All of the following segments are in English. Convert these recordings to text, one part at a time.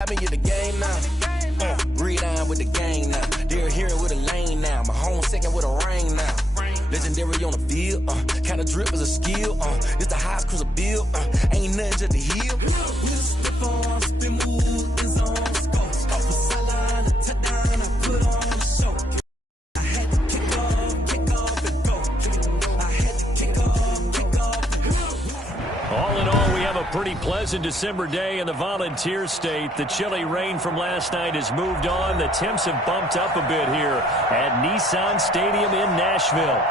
I mean, you the game now. Read on with the game now. They're here with a lane now. My home second with a ring now. Legendary on the field. Kind of drip is a skill. It's the highest cruiser bill. Ain't nothing just to heal. Step on, spin move, in zone, score. Off the sideline, a touchdown, I put on the show. I had to kick off and go. I had to kick off and go. All in all, we have a pretty pleasant December day in the Volunteer State. The chilly rain from last night has moved on. The temps have bumped up a bit here at Nissan Stadium in Nashville.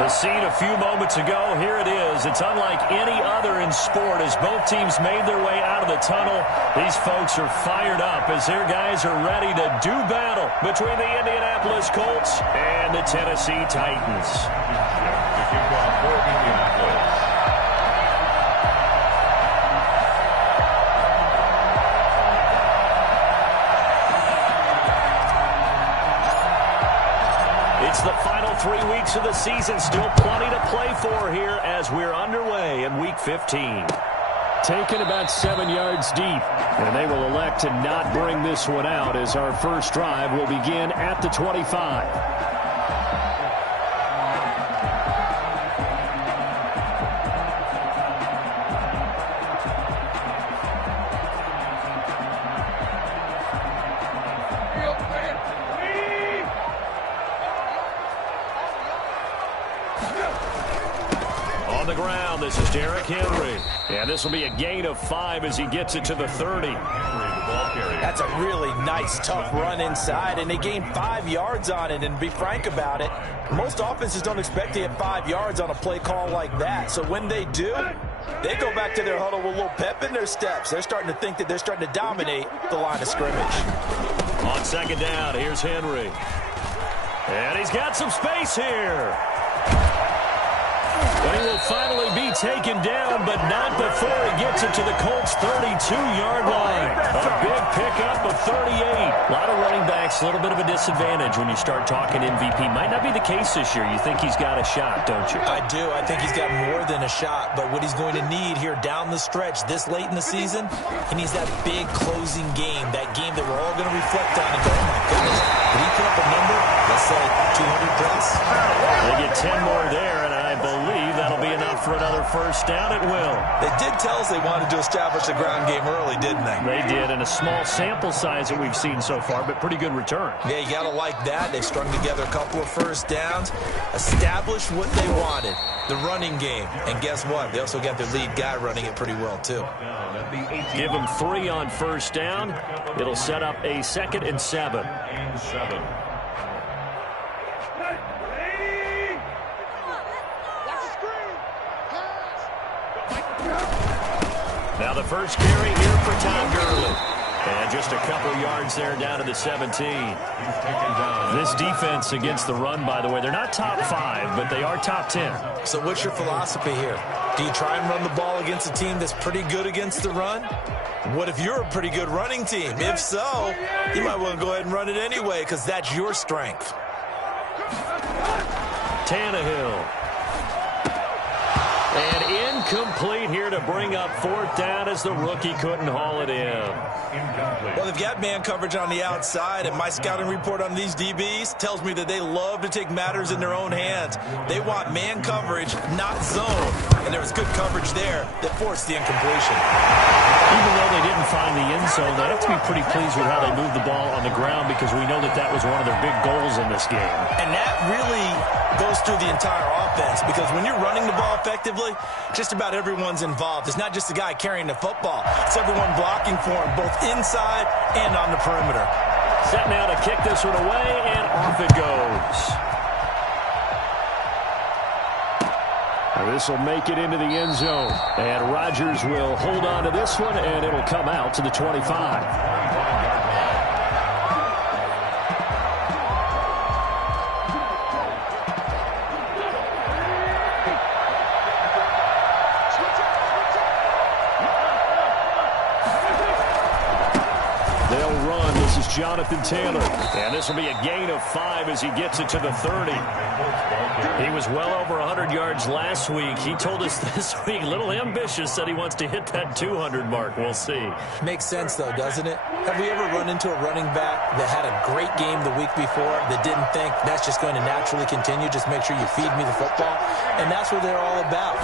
The scene a few moments ago, here it is. It's unlike any other in sport as both teams made their way out of the tunnel. These folks are fired up as their guys are ready to do battle between the Indianapolis Colts and the Tennessee Titans. It's the final 3 weeks of the season. Still plenty to play for here as we're underway in Week 15. Taken about 7 yards deep, and they will elect to not bring this one out as our first drive will begin at the 25. On the ground, this is Derrick Henry. And this will be a gain of 5 as he gets it to the 30. That's a really nice, tough run inside, and they gained 5 yards on it. And to be frank about it, most offenses don't expect to get 5 yards on a play call like that. So when they do, they go back to their huddle with a little pep in their steps. They're starting to think that they're starting to dominate the line of scrimmage. On second down, here's Henry. And he's got some space here. But he will finally be taken down, but not before he gets it to the Colts' 32-yard line. A big pickup of 38. A lot of running backs, a little bit of a disadvantage when you start talking MVP. Might not be the case this year. You think he's got a shot, don't you? I do. I think he's got more than a shot. But what he's going to need here down the stretch this late in the season, he needs that big closing game, that game that we're all going to reflect on and go, oh, my goodness, did he put up a number? Let's say 200 plus. They get 10 more there, and I believe that'll be enough for another first down. It will. They did tell us they wanted to establish the ground game early, didn't they? They did, and a small sample size that we've seen so far, but pretty good return. Yeah, you got to like that. They strung together a couple of first downs, established what they wanted, the running game. And guess what? They also got their lead guy running it pretty well, too. Give them 3 on first down. It'll set up a 2nd and 7. Now the first carry here for Todd Gurley. And just a couple yards there down to the 17. This defense against the run, by the way, they're not top 5, but they are top 10. So what's your philosophy here? Do you try and run the ball against a team that's pretty good against the run? What if you're a pretty good running team? If so, you might want to go ahead and run it anyway because that's your strength. Tannehill. And incomplete here to bring up 4th down as the rookie couldn't haul it in. Well, they've got man coverage on the outside, and my scouting report on these DBs tells me that they love to take matters in their own hands. They want man coverage, not zone. And there was good coverage there that forced the incompletion. Even though they didn't find the end zone, they have to be pretty pleased with how they moved the ball on the ground because we know that that was one of their big goals in this game. And that really goes through the entire offense because when you're running the ball effectively, just about everyone's involved. It's not just the guy carrying the football. It's everyone blocking for him, both inside and on the perimeter. Set now to kick this one away, and off it goes. This will make it into the end zone. And Rodgers will hold on to this one, and it'll come out to the 25. They'll run. This is Jonathan Taylor. And this will be a gain of 5 as he gets it to the 30. He was well over 100 yards last week. He told us this week, a little ambitious, said he wants to hit that 200 mark. We'll see. Makes sense, though, doesn't it? Have we ever run into a running back that had a great game the week before that didn't think that's just going to naturally continue? Just make sure you feed me the football. And that's what they're all about.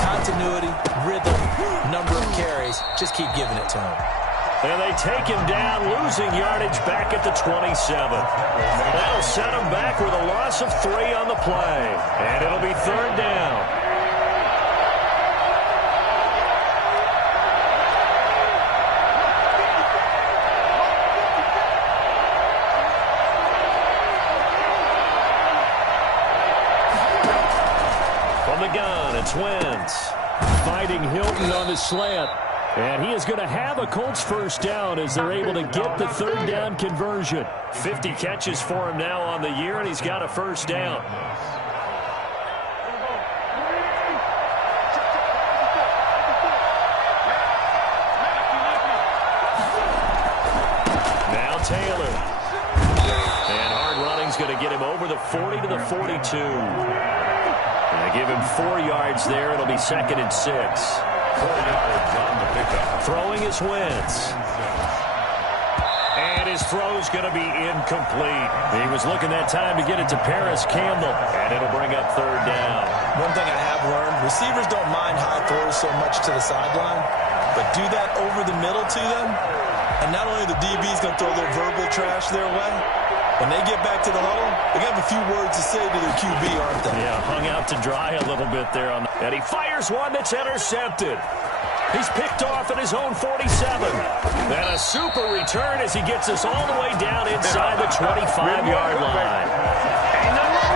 Continuity, rhythm, number of carries. Just keep giving it to him. And they take him down, losing yardage back at the 27. That'll set him back with a loss of 3 on the play. And it'll be 3rd down. From the gun, it's Wentz. Fighting Hilton on the slant. And he is going to have a Colts first down as they're able to get the 3rd down conversion. 50 catches for him now on the year, and he's got a first down. Now Taylor. And hard running's going to get him over the 40 to the 42. And they give him 4 yards there. It'll be 2nd and 6. 4 yards on the pickup. Throwing his Wentz. And his throw's going to be incomplete. He was looking that time to get it to Paris Campbell. And it'll bring up 3rd down. One thing I have learned, receivers don't mind high throws so much to the sideline, but do that over the middle to them, and not only the DB's going to throw their verbal trash their way, when they get back to the huddle, they're going to have a few words to say to their QB, aren't they? Yeah, hung out to dry a little bit there. And he fires one that's intercepted. He's picked off at his own 47. And a super return as he gets us all the way down inside the 25-yard line.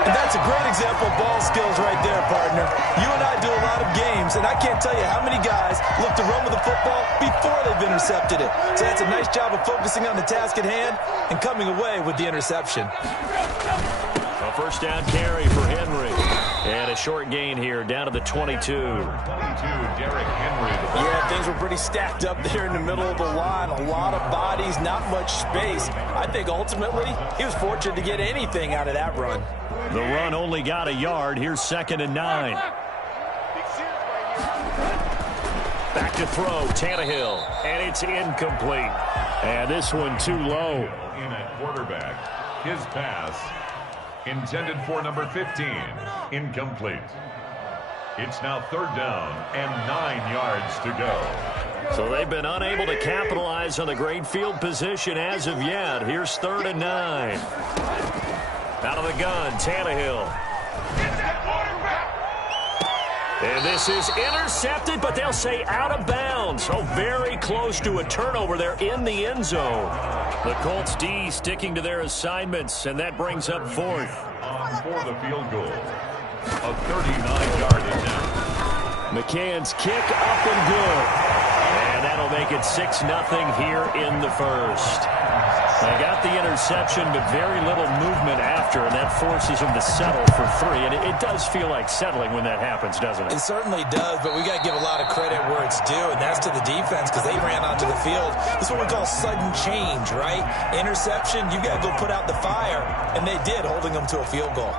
And that's a great example of ball skills right there, partner. You and I do a lot of games, and I can't tell you how many guys look to run with the football before they've intercepted it. So that's a nice job of focusing on the task at hand and coming away with the interception. A first down carry for Henry. And a short gain here down to the 22. 22, Derrick Henry. Yeah, things were pretty stacked up there in the middle of the line. A lot of bodies, not much space. I think ultimately he was fortunate to get anything out of that run. The run only got a yard. Here's 2nd and 9. Back to throw, Tannehill. And it's incomplete. And this one too low. In at quarterback. His pass intended for number 15. Incomplete. It's now 3rd down and 9 yards to go. So they've been unable to capitalize on the great field position as of yet. Here's 3rd and 9. Out of the gun, Tannehill. And this is intercepted, but they'll say out of bounds. Oh, very close to a turnover there in the end zone. The Colts D sticking to their assignments, and that brings up 4th. On for the field goal. A 39-yard attempt. McCann's kick up and good. And that'll make it 6-0 here in the first. They got the interception, but very little movement after, and that forces them to settle for 3. And it does feel like settling when that happens, doesn't it? It certainly does, but we got to give a lot of credit where it's due, and that's to the defense because they ran onto the field. This is what we call sudden change, right? Interception, you got to go put out the fire, and they did, holding them to a field goal.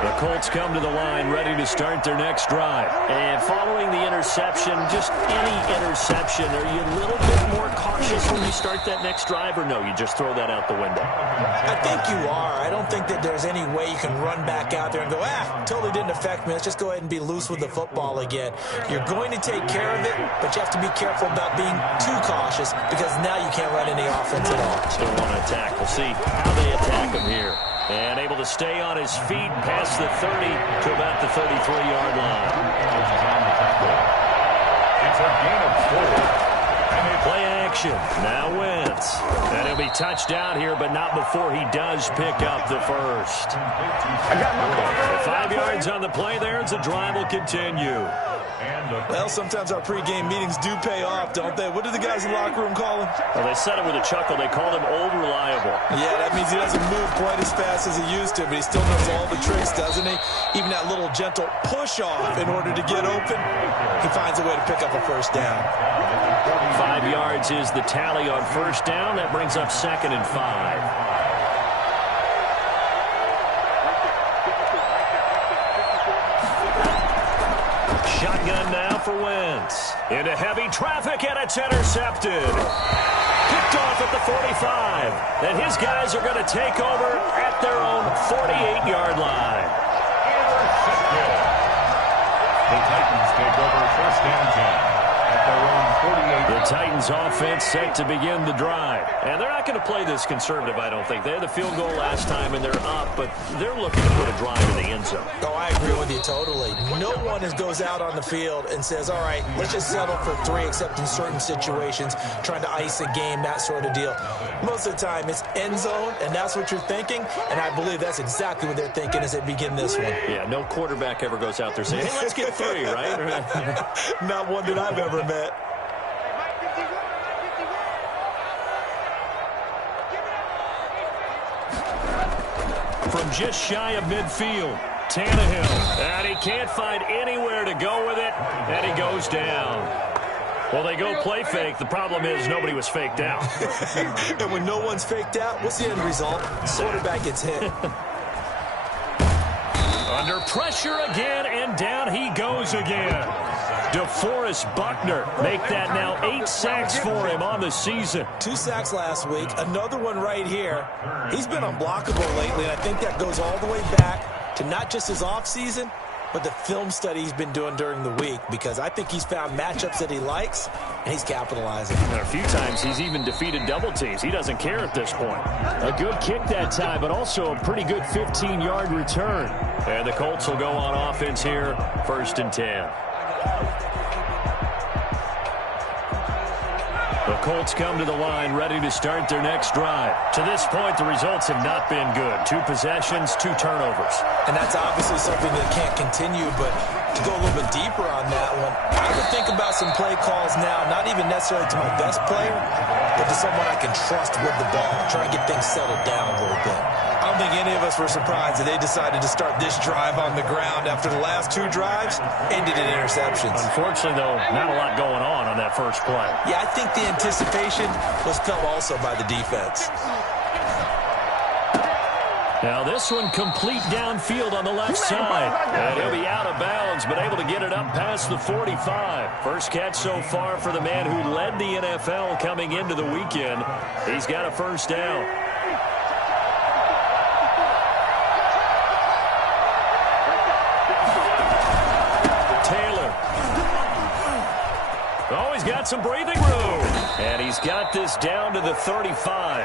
The Colts come to the line ready to start their next drive. And following the interception, just any interception, are you a little bit more cautious when you start that next drive, or no, you just throw that out the window? I think you are. I don't think that there's any way you can run back out there and go, totally didn't affect me. Let's just go ahead and be loose with the football again. You're going to take care of it, but you have to be careful about being too cautious because now you can't run any offense at all. Still want to attack. We'll see how they attack him here. And able to stay on his feet past the 30 to about the 33-yard line. It's a gain of 4. Play action. Now Wentz. And he'll be touchdown here, but not before he does pick up the first. 5 yards on the play there as the drive will continue. And Well, sometimes our pregame meetings do pay off, don't they? What do the guys in the locker room call him? Well, they said it with a chuckle. They called him Old Reliable. Yeah, that means he doesn't move quite as fast as he used to, but he still knows all the tricks, doesn't he? Even that little gentle push-off in order to get open, he finds a way to pick up a first down. 5 yards is the tally on first down. That brings up 2nd and 5. Shotgun now for Wentz. Into heavy traffic, and it's intercepted. Picked off at the 45. And his guys are going to take over at their own 48-yard line. The Titans take over first and 10 at their own 48. The Titans offense set to begin the drive. And they're not going to play this conservative, I don't think. They had the field goal last time, and they're up, but they're looking to put a drive in the end zone. Oh, I agree with you totally. No one goes out on the field and says, all right, let's just settle for 3, except in certain situations, trying to ice a game, that sort of deal. Most of the time, it's end zone, and that's what you're thinking, and I believe that's exactly what they're thinking as they begin this one. Yeah, no quarterback ever goes out there saying, hey, let's get 3, right? Not one that I've ever met. From just shy of midfield, Tannehill. And he can't find anywhere to go with it, and he goes down. Well, they go play fake. The problem is nobody was faked out. And when no one's faked out, what's the end result? Quarterback gets hit. Under pressure again, and down he goes again. DeForest Buckner make that now 8 sacks for him on the season. 2 sacks last week, another one right here. He's been unblockable lately, and I think that goes all the way back to not just his offseason, but the film study he's been doing during the week, because I think he's found matchups that he likes, and he's capitalizing. And a few times he's even defeated double teams. He doesn't care at this point. A good kick that time, but also a pretty good 15-yard return. And the Colts will go on offense here, 1st and 10. The Colts come to the line ready to start their next drive. To this point, the results have not been good. 2 possessions, 2 turnovers. And that's obviously something that can't continue, but to go a little bit deeper on that one, I would think about some play calls now, not even necessarily to my best player, but to someone I can trust with the ball, try and get things settled down a little bit. I don't think any of us were surprised that they decided to start this drive on the ground after the last 2 drives ended in interceptions. Unfortunately, though, not a lot going on that first play. Yeah, I think the anticipation was felt also by the defense. Now this one complete downfield on the left side. And he'll be out of bounds, but able to get it up past the 45. First catch so far for the man who led the NFL coming into the weekend. He's got a first down. Oh, he's got some breathing room. And he's got this down to the 35.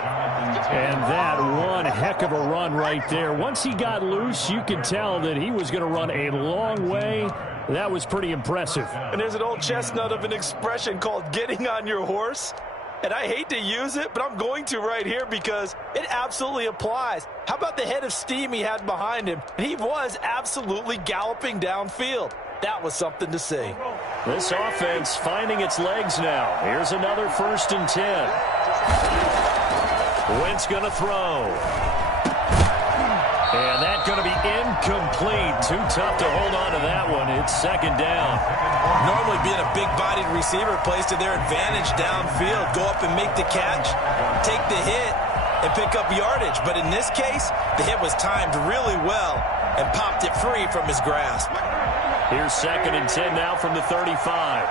And that one heck of a run right there. Once he got loose, you could tell that he was going to run a long way. That was pretty impressive. And there's an old chestnut of an expression called getting on your horse. And I hate to use it, but I'm going to right here because it absolutely applies. How about the head of steam he had behind him? He was absolutely galloping downfield. That was something to see. This offense finding its legs now. Here's another 1st and 10. Wentz going to throw. And that's going to be incomplete. Too tough to hold on to that one. It's 2nd down. Normally being a big-bodied receiver plays to their advantage downfield. Go up and make the catch, take the hit, and pick up yardage. But in this case, the hit was timed really well and popped it free from his grasp. Here's 2nd and 10 now from the 35.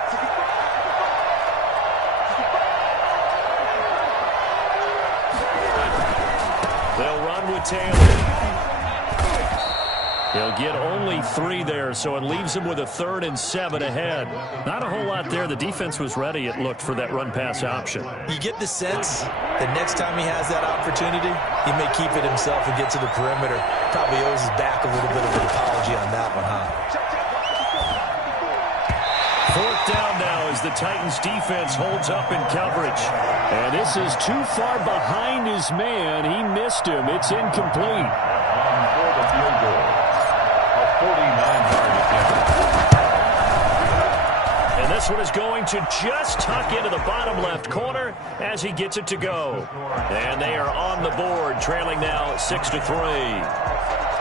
They'll run with Taylor. He'll get only 3 there, so it leaves him with a 3rd and 7 ahead. Not a whole lot there. The defense was ready, it looked, for that run-pass option. You get the sense that next time he has that opportunity, he may keep it himself and get to the perimeter. Probably owes his back a little bit of an apology on that one, huh? 4th down now as the Titans defense holds up in coverage. And this is too far behind his man. He missed him. It's incomplete. For the field goal, a 49-yard attempt. And this one is going to just tuck into the bottom left corner as he gets it to go. And they are on the board, trailing now 6-3.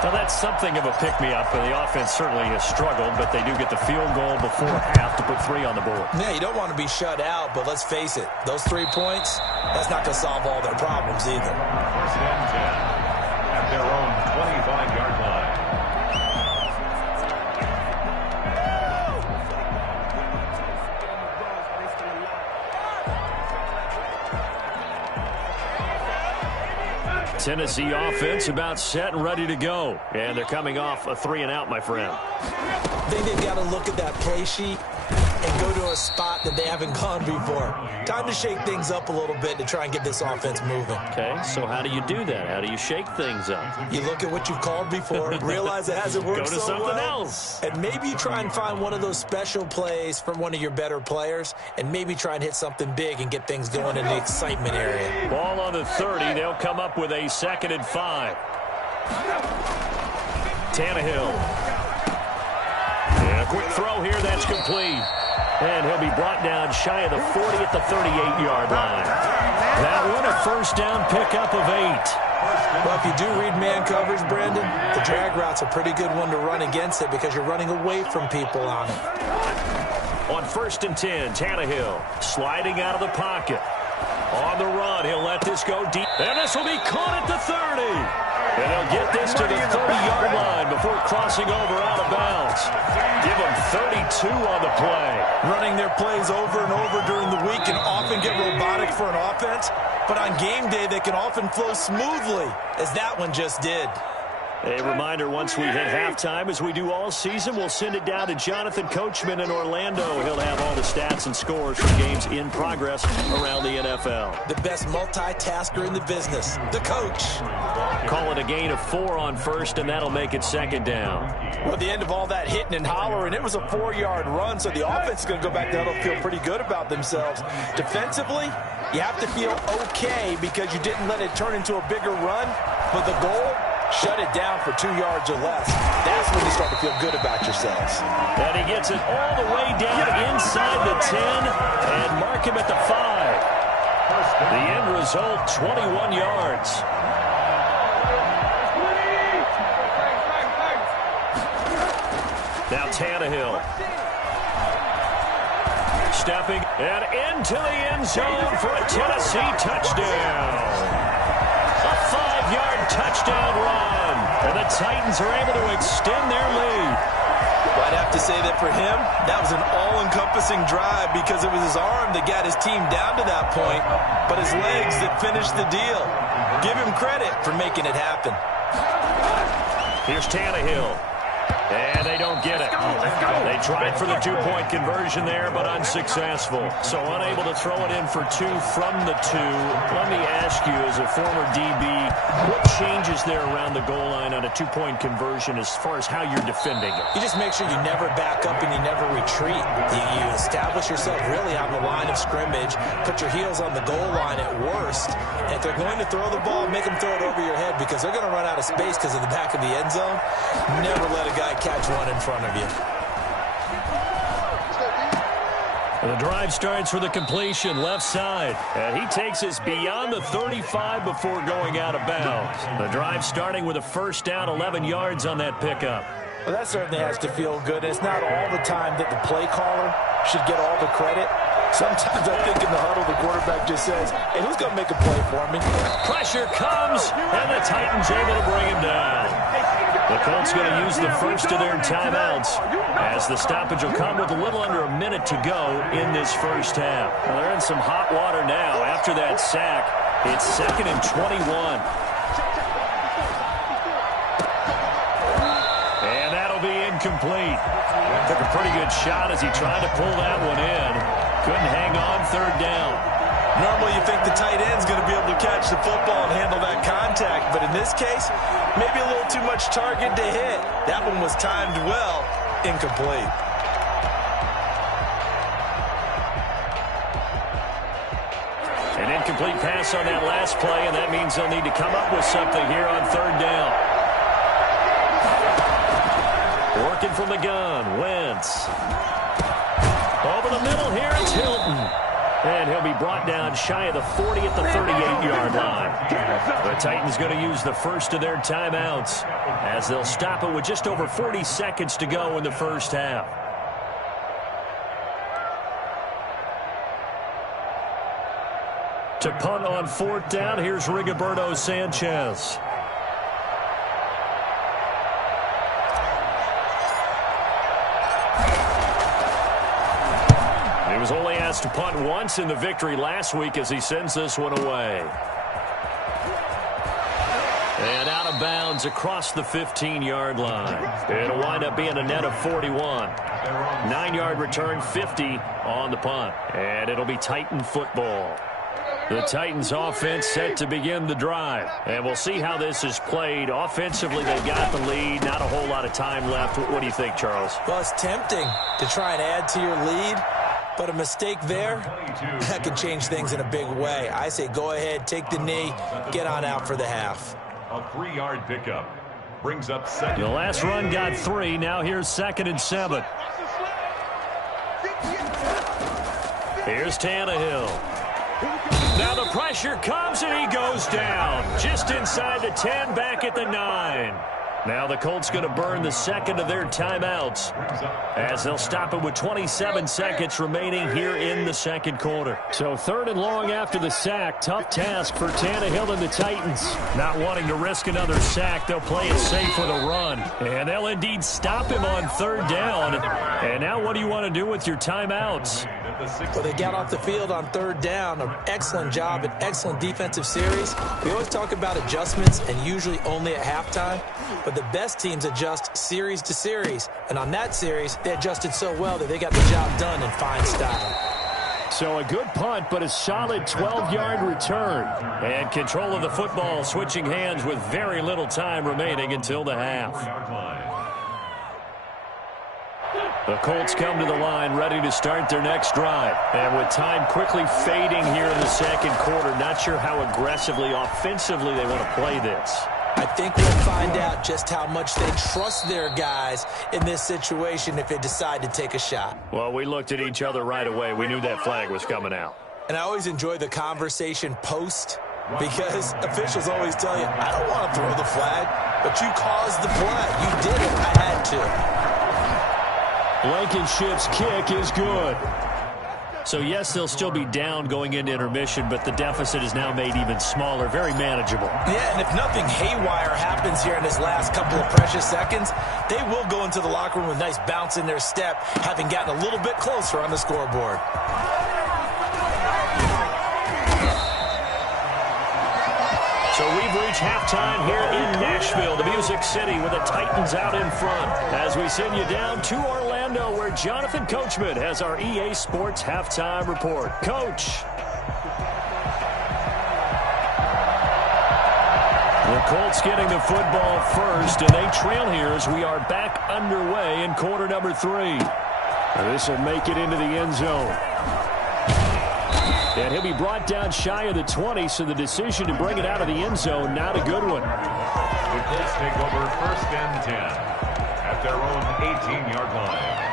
Now, that's something of a pick-me-up. The offense certainly has struggled, but they do get the field goal before half to put 3 on the board. Yeah, you don't want to be shut out, but let's face it, those 3 points, that's not going to solve all their problems either. First and 10 at their own 25-yard line. Tennessee offense about set and ready to go. And they're coming off a 3-and-out, my friend. I think they've got to look at that play sheet and go to a spot that they haven't gone before. Time to shake things up a little bit to try and get this offense moving. Okay, so how do you do that? How do you shake things up? You look at what you've called before, realize it hasn't worked so well. Go to something else. And maybe you try and find one of those special plays from one of your better players, and maybe try and hit something big and get things going in the excitement area. Ball on the 30. They'll come up with a 2nd and 5. Tannehill. And a quick throw here. That's complete. And he'll be brought down shy of the 40 at the 38-yard line. That one a first down pickup of 8. Well, if you do read man coverage, Brandon, the drag route's a pretty good one to run against it because you're running away from people on it. On 1st and 10, Tannehill sliding out of the pocket. On the run, he'll let this go deep. And this will be caught at the 30. And he'll get this to the 30-yard line before crossing over out of bounds. Give them 32 on the play. Running their plays over and over during the week can often get robotic for an offense, but on game day they can often flow smoothly, as that one just did. A reminder, once we hit halftime, as we do all season, we'll send it down to Jonathan Coachman in Orlando. He'll have all the stats and scores from games in progress around the NFL. The best multitasker in the business, the coach. Call it a gain of 4 on 1st, and that'll make it 2nd down. Well, at the end of all that hitting and hollering, it was a 4-yard run, so the offense is going to go back down and feel pretty good about themselves. Defensively, you have to feel okay because you didn't let it turn into a bigger run, but the goal, shut it down for 2 yards or less. That's when you start to feel good about yourselves. And he gets it all the way down inside the 10 and mark him at the 5. The end result, 21 yards. Now Tannehill. Stepping and into the end zone for a Tennessee touchdown. A 5-yard touchdown run. And the Titans are able to extend their lead. Well, I'd have to say that for him, that was an all-encompassing drive because it was his arm that got his team down to that point, but his legs that finished the deal. Give him credit for making it happen. Here's Tannehill. And they don't get it. They tried for the 2-point conversion there, but unsuccessful. So unable to throw it in for 2 from the 2. Let me ask you, as a former DB, what changes there around the goal line on a 2-point conversion as far as how you're defending it? You just make sure you never back up and you never retreat. You establish yourself really on the line of scrimmage, put your heels on the goal line at worst, and if they're going to throw the ball, make them throw it over your head because they're going to run out of space because of the back of the end zone. Never let a guy catch one in front of you. The drive starts with a completion left side. And he takes us beyond the 35 before going out of bounds. The drive starting with a first down, 11 yards on that pickup. Well, that certainly has to feel good. It's not all the time that the play caller should get all the credit. Sometimes I think in the huddle, the quarterback just says, hey, who's going to make a play for me? Pressure comes, and the Titans able to bring him down. The Colts going to use the first of their timeouts as the stoppage will come with a little under a minute to go in this first half. Well, they're in some hot water now after that sack. It's 2nd and 21. And that'll be incomplete. Took a pretty good shot as he tried to pull that one in. Couldn't hang on, 3rd down. Normally you think the tight end's going to be able to catch the football and handle that contact, but in this case, maybe a little too much target to hit. That one was timed well, incomplete. An incomplete pass on that last play, and that means they'll need to come up with something here on 3rd down. Working from the gun, Wentz. over the middle here. It's Hilton. And he'll be brought down shy of the 40 at the 38-yard line. The Titans going to use the first of their timeouts as they'll stop it with just over 40 seconds to go in the first half. To punt on fourth down, here's Rigoberto Sanchez. He was only asked to punt once in the victory last week as he sends this one away. And out of bounds across the 15-yard line. It'll wind up being a net of 41. 9-yard return, 50 on the punt. And it'll be Titan football. The Titans offense set to begin the drive. And we'll see how this is played. Offensively, they've got the lead. Not a whole lot of time left. What do you think, Charles? Well, it's tempting to try and add to your lead. But a mistake there, that could change things in a big way. I say go ahead, take the knee, get on out for the half. A 3-yard pickup brings up second. The last run got 3. Now here's 2nd and 7. Here's Tannehill. Now the pressure comes and he goes down. Just inside the 10, back at the 9. Now the Colts going to burn the second of their timeouts as they'll stop it with 27 seconds remaining here in the second quarter. So 3rd and long after the sack. Tough task for Tannehill and the Titans. Not wanting to risk another sack, they'll play it safe with a run. And they'll indeed stop him on 3rd down. And now what do you want to do with your timeouts? Well, they got off the field on 3rd down. An excellent job, an excellent defensive series. We always talk about adjustments and usually only at halftime. But the best teams adjust series to series. And on that series, they adjusted so well that they got the job done in fine style. So a good punt, but a solid 12-yard return. And control of the football switching hands with very little time remaining until the half. The Colts come to the line ready to start their next drive. And with time quickly fading here in the second quarter, not sure how aggressively, offensively they want to play this. I think we'll find out just how much they trust their guys in this situation if they decide to take a shot. Well, we looked at each other right away. We knew that flag was coming out. And I always enjoy the conversation post because officials always tell you, I don't want to throw the flag, but you caused the play. You did it. I had to. Blankenship's kick is good. So, yes, they'll still be down going into intermission, but the deficit is now made even smaller, very manageable. Yeah, and if nothing haywire happens here in this last couple of precious seconds, they will go into the locker room with a nice bounce in their step, having gotten a little bit closer on the scoreboard. So we've reached halftime here in Nashville, the Music City, with the Titans out in front. As we send you down to Orlando, where Jonathan Coachman has our EA Sports Halftime Report. Coach. The Colts getting the football first, and they trail here as we are back underway in quarter number 3. This will make it into the end zone. And he'll be brought down shy of the 20, so the decision to bring it out of the end zone, not a good one. The Colts take over 1st and 10 at their own 18-yard line.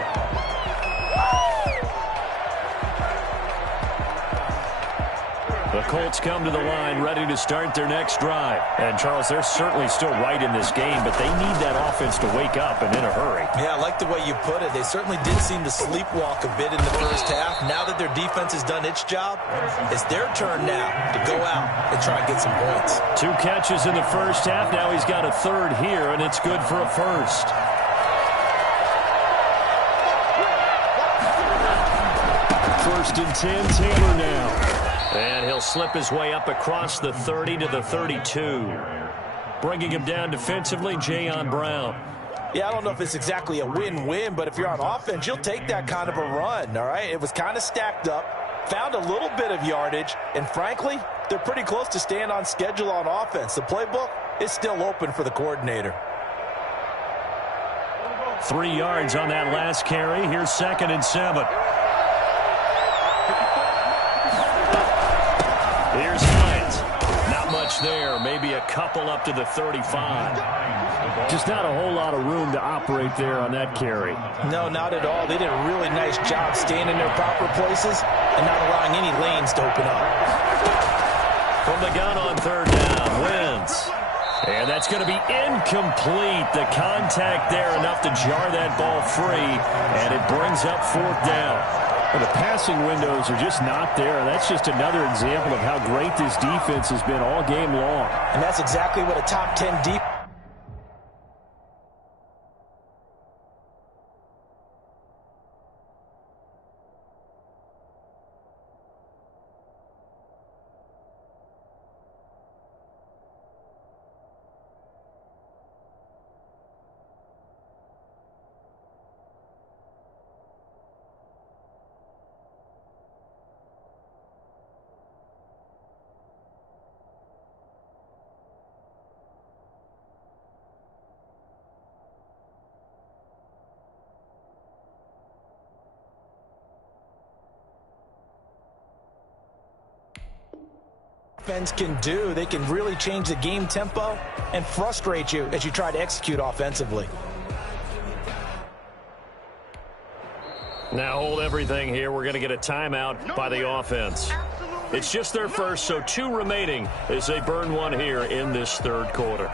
The Colts come to the line ready to start their next drive. And, Charles, they're certainly still right in this game, but they need that offense to wake up and in a hurry. Yeah, I like the way you put it. They certainly did seem to sleepwalk a bit in the first half. Now that their defense has done its job, it's their turn now to go out and try and get some points. 2 catches in the first half. Now he's got a 3rd here, and it's good for a first. First and 10, Taylor now. And he'll slip his way up across the 30 to the 32. Bringing him down defensively, Jayon Brown. Yeah, I don't know if it's exactly a win-win, but if you're on offense, you'll take that kind of a run, all right? It was kind of stacked up, found a little bit of yardage, and frankly, they're pretty close to staying on schedule on offense. The playbook is still open for the coordinator. 3 yards on that last carry. Here's 2nd and 7. Here's Hines. Not much there, maybe a couple up to the 35. Just not a whole lot of room to operate there on that carry. No, not at all. They did a really nice job staying in their proper places and not allowing any lanes to open up. From the gun on third down, Wentz. And that's going to be incomplete. The contact there enough to jar that ball free, and it brings up fourth down. Well, the passing windows are just not there. That's just another example of how great this defense has been all game long. And that's exactly what a top 10 defense. Can do. They can really change the game tempo and frustrate you as you try to execute offensively. Now hold everything here. We're going to get a timeout by the offense. It's just their first, so 2 remaining as they burn one here in this third quarter.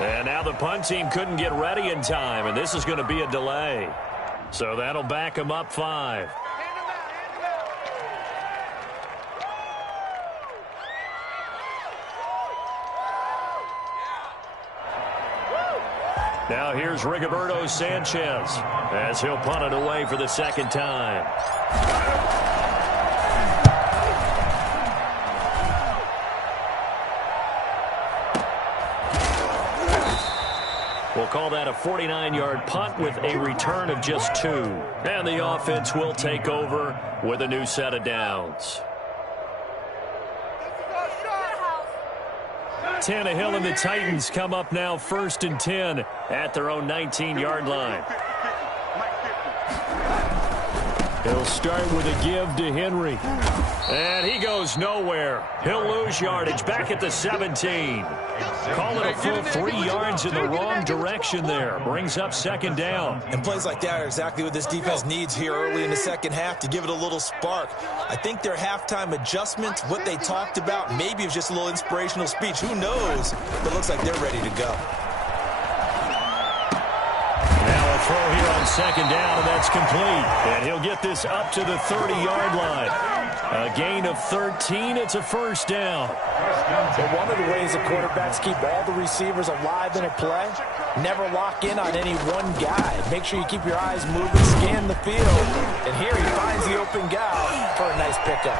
And now the punt team couldn't get ready in time, and this is going to be a delay. So that'll back them up 5. Now here's Rigoberto Sanchez as he'll punt it away for the second time. We'll call that a 49-yard punt with a return of just 2. And the offense will take over with a new set of downs. Tannehill and the Titans come up now 1st and 10 at their own 19-yard line. He'll start with a give to Henry. And he goes nowhere. He'll lose yardage back at the 17. Call it a full 3 yards in the wrong direction there. Brings up second down. And plays like that are exactly what this defense needs here early in the second half to give it a little spark. I think their halftime adjustment, what they talked about, maybe it was just a little inspirational speech. Who knows? But it looks like they're ready to go. Now a throw here on second down, and that's complete. And he'll get this up to the 30-yard line. A gain of 13. It's a first down. But one of the ways the quarterbacks keep all the receivers alive in a play, never lock in on any one guy. Make sure you keep your eyes moving, scan the field. And here he finds the open guy for a nice pickup.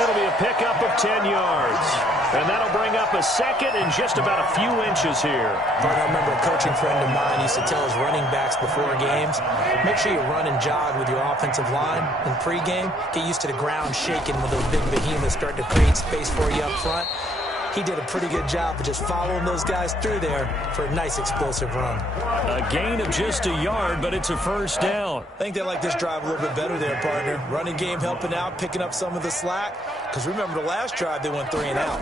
It'll be a pickup of 10 yards. And that'll bring up a second and just about a few inches here. I remember a coaching friend of mine used to tell his running backs before games, make sure you run and jog with your offensive line in pregame. Get used to the ground shaking when those big behemoths start to create space for you up front. He did a pretty good job of just following those guys through there for a nice explosive run. A gain of just a yard, but it's a first down. I think they like this drive a little bit better there, partner. Running game helping out, picking up some of the slack. Because remember the last drive, they went 3 and out.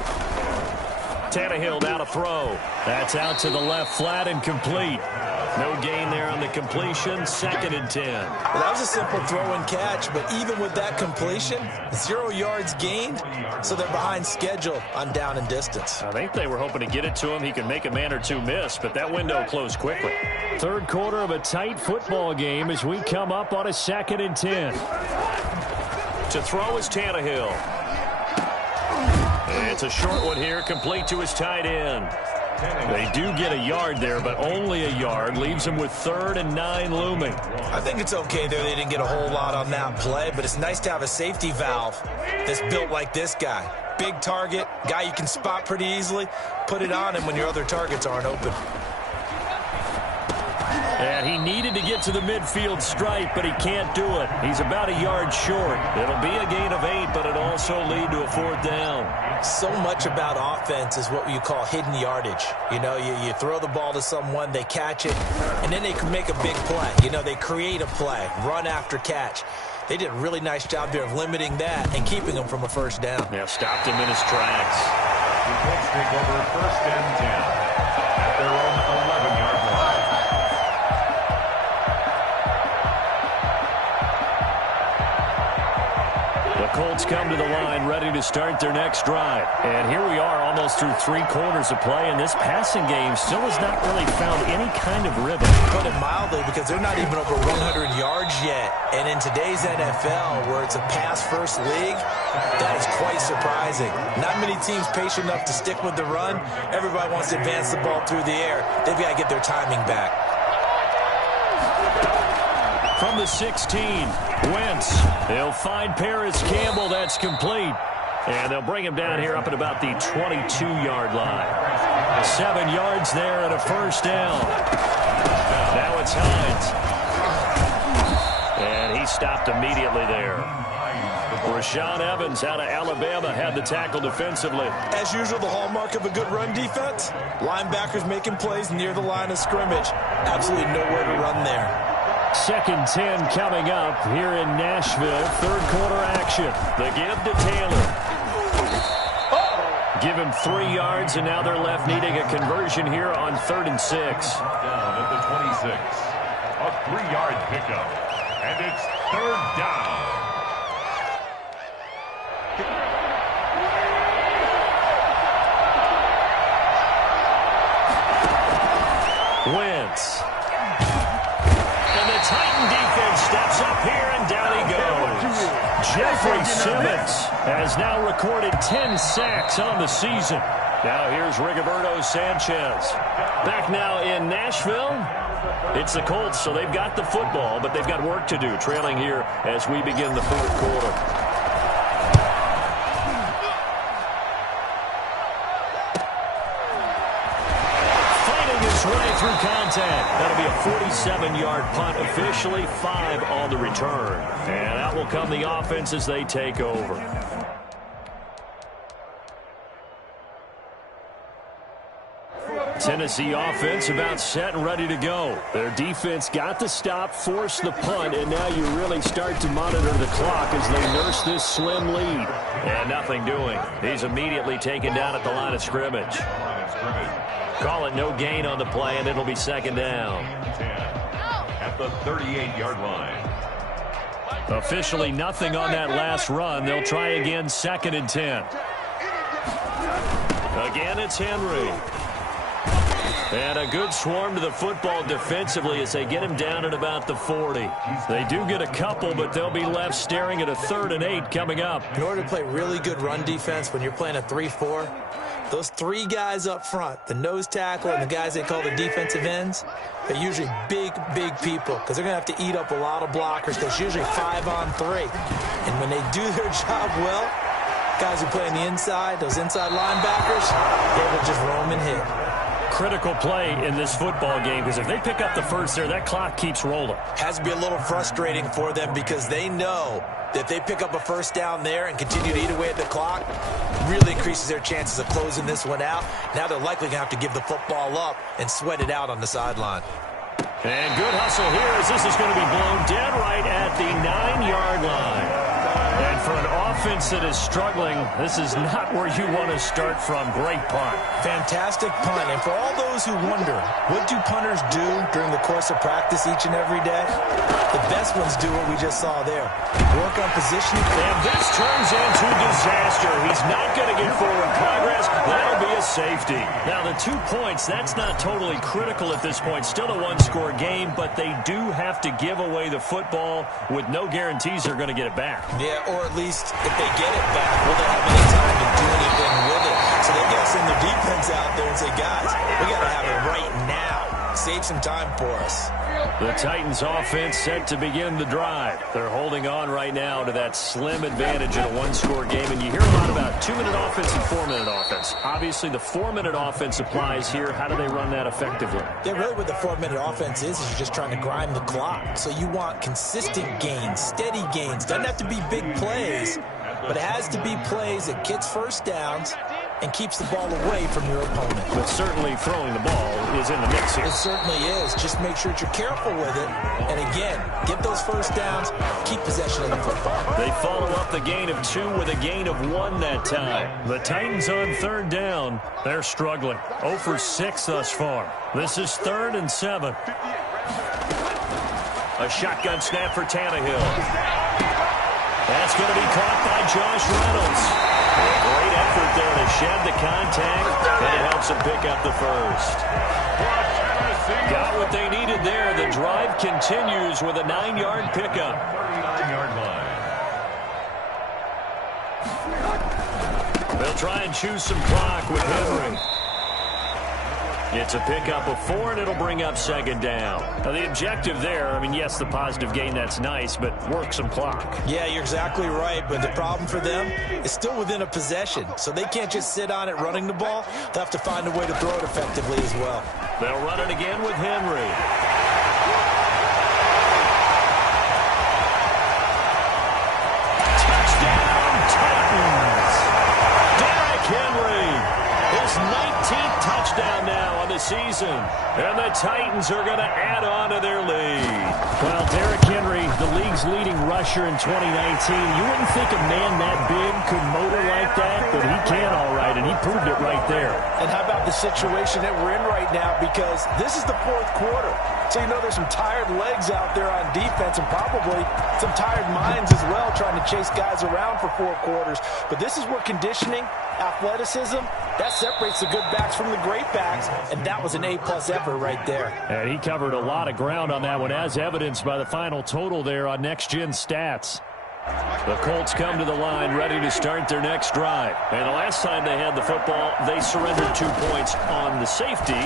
Tannehill down a throw. That's out to the left flat and complete. No gain there on the completion. 2nd and 10. Well, that was a simple throw and catch, but even with that completion, 0 yards gained, so they're behind schedule on down and distance. I think they were hoping to get it to him. He could make a man or two miss, but that window closed quickly. Third quarter of a tight football game as we come up on a 2nd and 10. To throw is Tannehill. It's a short one here, complete to his tight end. They do get a yard there, but only a yard. Leaves them with 3rd and 9 looming. I think it's okay there. They didn't get a whole lot on that play, but it's nice to have a safety valve that's built like this guy. Big target, guy you can spot pretty easily. Put it on him when your other targets aren't open. And he needed to get to the midfield stripe, but he can't do it. He's about a yard short. It'll be a gain of 8, but it'll also lead to a 4th down. So much about offense is what you call hidden yardage. You know, you throw the ball to someone, they catch it, and then they can make a big play. You know, they create a play, run after catch. They did a really nice job there of limiting that and keeping him from a 1st down. Yeah, stopped him in his tracks. The Colts take over 1st and 10 at their own 11-yard line. The Colts come to the line ready to start their next drive. And here we are almost through 3 quarters of play, and this passing game still has not really found any kind of rhythm. Put it mildly, because they're not even over 100 yards yet. And in today's NFL, where it's a pass-first league, that is quite surprising. Not many teams patient enough to stick with the run. Everybody wants to advance the ball through the air. They've got to get their timing back. From the 16, Wentz. They'll find Paris Campbell. That's complete. And they'll bring him down here up at about the 22-yard line. 7 yards there and a 1st down. Now it's Hines. And he stopped immediately there. Rashaan Evans out of Alabama had the tackle defensively. As usual, the hallmark of a good run defense, linebackers making plays near the line of scrimmage. Absolutely nowhere to run there. 2nd and 10 coming up here in Nashville. 3rd quarter action. The give to Taylor. Give him 3 yards, and now they're left needing a conversion here on 3rd and 6. Down at the 26. A 3-yard pickup. And it's 3rd down. Wentz. And the Titan defense steps up here, and down he goes. Jeffrey Simmons has now recorded 10 sacks on the season. Now here's Rigoberto Sanchez. Back now in Nashville. It's the Colts, so they've got the football, but they've got work to do, trailing here as we begin the 4th quarter. Right through contact. That'll be a 47-yard punt, officially 5 on the return. And out will come the offense as they take over. Tennessee offense about set and ready to go. Their defense got the stop, forced the punt, and now you really start to monitor the clock as they nurse this slim lead. And nothing doing. He's immediately taken down at the line of scrimmage. Call it no gain on the play, and it'll be 2nd down. 10 at the 38-yard line. Officially nothing on that last run. They'll try again, 2nd and 10. Again, it's Henry. And a good swarm to the football defensively as they get him down at about the 40. They do get a couple, but they'll be left staring at a 3rd and 8 coming up. In order to play really good run defense when you're playing a 3-4, those 3 guys up front, the nose tackle and the guys they call the defensive ends, they're usually big people because they're going to have to eat up a lot of blockers. There's usually 5 on 3. And when they do their job well, guys who play on the inside, those inside linebackers, they will just roam and hit. Critical play in this football game because if they pick up the 1st there, that clock keeps rolling. Has to be a little frustrating for them because they know that if they pick up a 1st down there and continue to eat away at the clock, really increases their chances of closing this one out. Now they're likely going to have to give the football up and sweat it out on the sideline. And good hustle here as this is going to be blown dead right at the 9-yard line. And for an offense that is struggling, this is not where you want to start from. Great punt. Fantastic punt. And for all those who wonder, what do punters do during the course of practice each and every day? The best ones do what we just saw there. Work on positioning. And this turns into disaster. He's not going to get forward progress. That'll be a safety. Now, the 2 points, that's not totally critical at this point. Still a one-score game, but they do have to give away the football with no guarantees they're going to get it back. Yeah, or at least if they get it back, will they have any time to do anything with it? So they got to send their defense out there and say, guys, we got to have it right now. Save some time for us. The Titans offense set to begin the drive. They're holding on right now to that slim advantage in a one-score game. And you hear a lot about 2-minute offense and 4-minute offense. Obviously, the 4-minute offense applies here. How do they run that effectively? Yeah, really what the 4-minute offense is you're just trying to grind the clock. So you want consistent gains, steady gains. Doesn't have to be big plays, but it has to be plays that gets first downs and keeps the ball away from your opponent. But certainly throwing the ball is in the mix here. It certainly is. Just make sure that you're careful with it. And again, get those first downs, keep possession of the football. They follow up the gain of 2 with a gain of 1 that time. The Titans on 3rd down. They're struggling. 0 for 6 thus far. This is 3rd and 7. A shotgun snap for Tannehill. That's going to be caught by Josh Reynolds. Great effort there to shed the contact, and it helps them pick up the first. Got what they needed there. The drive continues with a 9-yard pickup. 39-yard line. They'll try and choose some clock with Henry. It's a pickup of 4, and it'll bring up 2nd down. Now, the objective there, I mean, yes, the positive gain, that's nice, but work some clock. Yeah, you're exactly right, but the problem for them is still within a possession, so they can't just sit on it running the ball. They'll have to find a way to throw it effectively as well. They'll run it again with Henry. Touchdown, Titans! Derrick Henry, his 19th touchdown now on the season. And the Titans are going to add on to their lead. Well, Derrick Henry, the league's leading rusher in 2019. You wouldn't think a man that big could motor like that, but he can all right, and he proved it right there. And how about the situation that we're in right now? Because this is the 4th quarter. So you know there's some tired legs out there on defense and probably some tired minds as well trying to chase guys around for 4 quarters. But this is where conditioning, athleticism, that separates the good backs from the great backs, and that was an A-plus effort right there. And he covered a lot of ground on that one, as evidenced by the final total there on Next Gen Stats. The Colts come to the line ready to start their next drive. And the last time they had the football, they surrendered 2 points on the safety.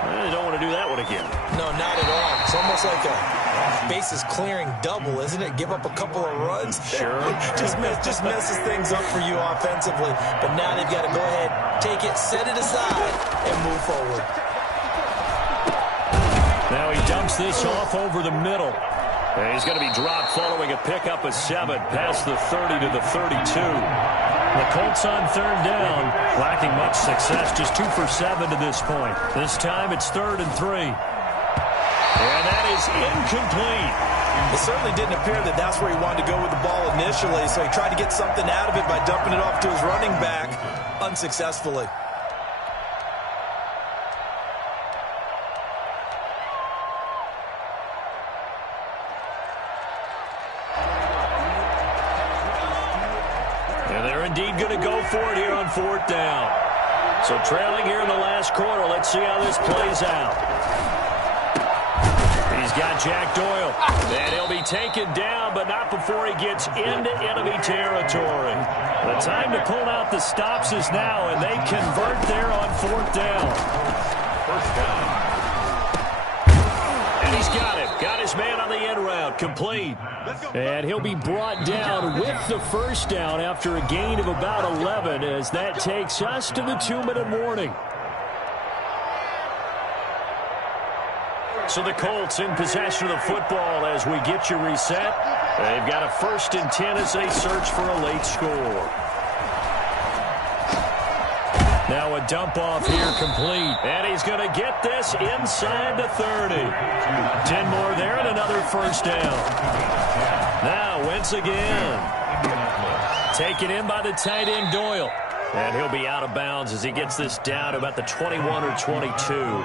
They don't want to do that one again. No, not at all. It's almost like a bases clearing double, isn't it? Give up a couple of runs. Sure. just messes things up for you offensively. But now they've got to go ahead, take it, set it aside, and move forward. Now he dumps this off over the middle. And he's going to be dropped following a pickup of 7 past the 30 to the 32. The Colts on 3rd down, lacking much success, just 2 for 7 to this point. This time it's 3rd and 3. And that is incomplete. It certainly didn't appear that that's where he wanted to go with the ball initially, so he tried to get something out of it by dumping it off to his running back unsuccessfully. Indeed going to go for it here on 4th down. So trailing here in the last quarter. Let's see how this plays out. He's got Jack Doyle. And he'll be taken down, but not before he gets into enemy territory. The time to pull out the stops is now, and they convert there on 4th down. First down. And he's got it. Got his man on the end route. Complete. And he'll be brought down with the first down after a gain of about 11 as that takes us to the 2-minute warning. So the Colts in possession of the football as we get you reset. They've got a 1st and 10 as they search for a late score. Now a dump off here complete. And he's going to get this inside the 30. 10 more there and another first down. Now Wentz again. Taken in by the tight end Doyle. And he'll be out of bounds as he gets this down to about the 21 or 22.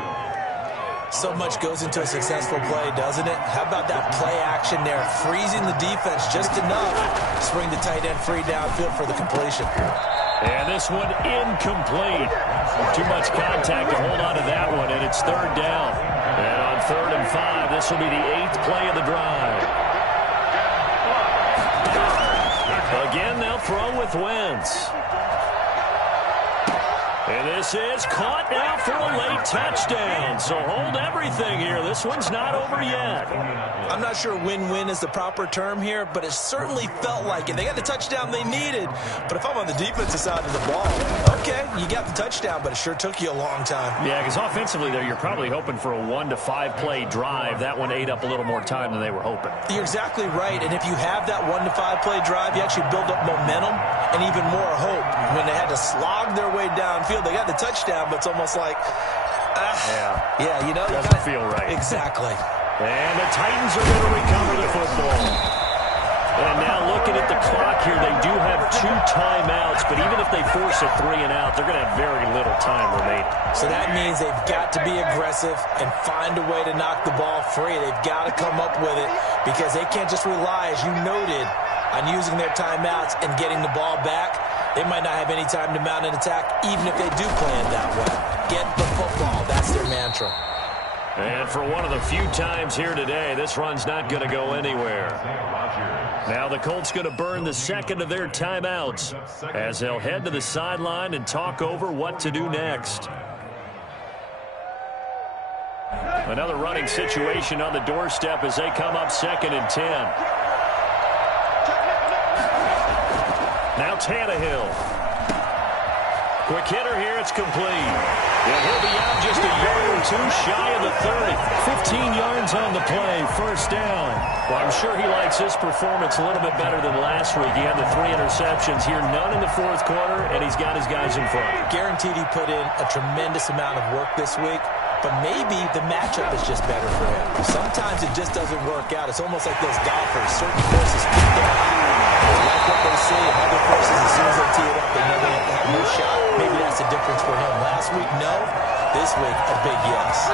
So much goes into a successful play, doesn't it? How about that play action there? Freezing the defense just enough to bring the tight end free downfield for the completion. And this one incomplete. Too much contact to hold on to that one, and it's 3rd down. And on 3rd and 5, this will be the 8th play of the drive. Again, they'll throw with Wentz. And this is caught now for a late touchdown. So hold everything here. This one's not over yet. I'm not sure win-win is the proper term here, but it certainly felt like it. They got the touchdown they needed. But if I'm on the defensive side of the ball, okay, you got the touchdown, but it sure took you a long time. Yeah, because offensively there, you're probably hoping for a 1 to 5 play drive. That one ate up a little more time than they were hoping. You're exactly right. And if you have that 1 to 5 play drive, you actually build up momentum and even more hope. When they had to slog their way downfield, they got the touchdown, but it's almost like, yeah, you know, doesn't feel right. Exactly. And the Titans are going to recover the football. And now looking at the clock here, they do have 2 timeouts, but even if they force a 3 and out, they're going to have very little time remaining. So that means they've got to be aggressive and find a way to knock the ball free. They've got to come up with it because they can't just rely, as you noted, on using their timeouts and getting the ball back. They might not have any time to mount an attack, even if they do play it that way. Get the football. That's their mantra. And for one of the few times here today, this run's not going to go anywhere. Now the Colts going to burn the second of their timeouts as they'll head to the sideline and talk over what to do next. Another running situation on the doorstep as they come up 2nd and 10. Now Tannehill. Quick hitter here, it's complete. And he'll be out just a yard or 2 shy of the 30. 15 yards on the play, first down. Well, I'm sure he likes this performance a little bit better than last week. He had the 3 interceptions here, none in the 4th quarter, and he's got his guys in front. Guaranteed he put in a tremendous amount of work this week, but maybe the matchup is just better for him. Sometimes it just doesn't work out. It's almost like those golfers. Certain courses keep their eye. They like what they see, and other courses, as soon as they tee it up, they know they have no shot. Maybe that's the difference for him. Last week, no. This week, a big yes.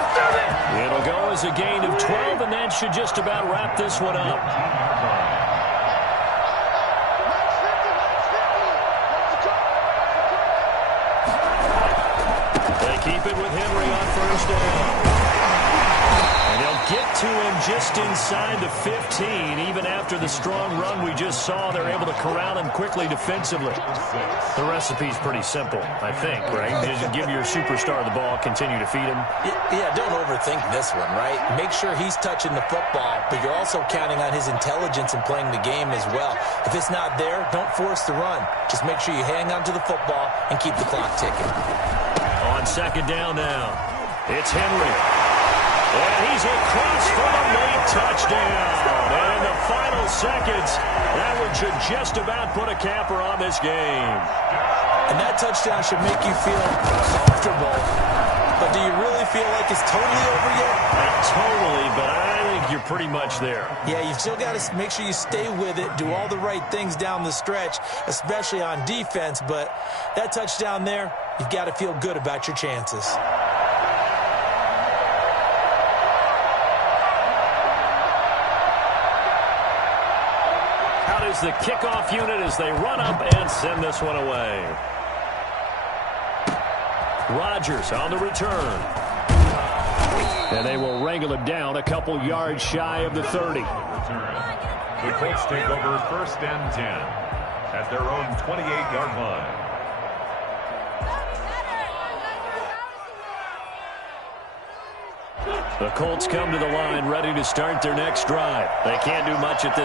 It'll go as a gain of 12, and that should just about wrap this one up. They keep it with Henry on first down. And they'll get to him just inside the 15. Even after the strong run we just saw, they're able to corral him quickly defensively. The recipe's pretty simple, I think, right? Just give your superstar the ball, continue to feed him. Yeah, don't overthink this one, right? Make sure he's touching the football, but you're also counting on his intelligence in playing the game as well. If it's not there, don't force the run. Just make sure you hang on to the football and keep the clock ticking. On 2nd down now, it's Henry. And he's across for the late touchdown. And in the final seconds, that one should just about put a capper on this game. And that touchdown should make you feel comfortable. But do you really feel like it's totally over yet? Not totally, but I think you're pretty much there. Yeah, you've still got to make sure you stay with it, do all the right things down the stretch, especially on defense. But that touchdown there, you've got to feel good about your chances. Is the kickoff unit as they run up and send this one away. Rodgers on the return. And they will wrangle him down a couple yards shy of the 30. The Colts take over 1st and 10 at their own 28-yard line. The Colts come to the line ready to start their next drive. They can't do much at this